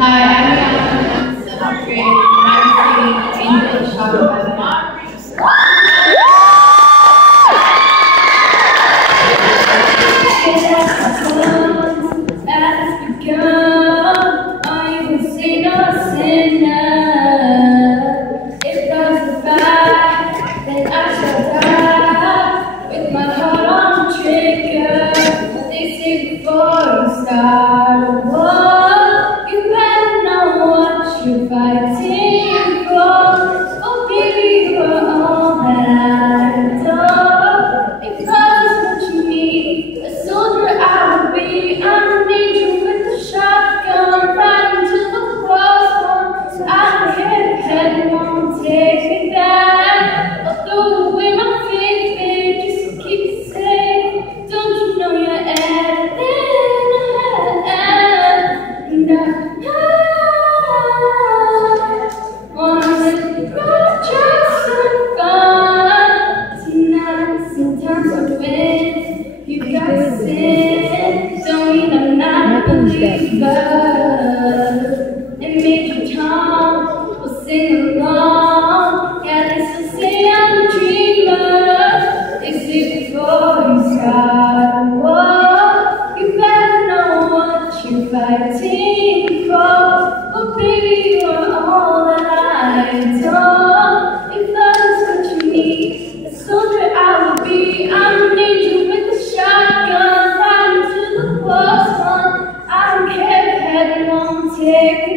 Hi, I'm Rhianwen. I'm in 7th grade, and I'm singing Angel of Shower by the you're fighting for. Oh, baby, you are all that I adore. Because it's what you need, a soldier I will be. I'm an angel with a shotgun, riding to the cross. I don't care if heaven won't take me back. I'll throw away my faith, babe, just to keep it safe. Don't you know you're everything? Sometimes I win, you got to sin. Don't mean I'm not a believer. It made you calm, we'll sing along. Yeah, they still say I'm a dreamer. They say before you start a war, you better know what you're fighting for. Oh baby, you are all that I adore. If that is what you need, a soldier I will be. I'm an angel with a shotgun, riding to the cross. I don't care if heaven won't take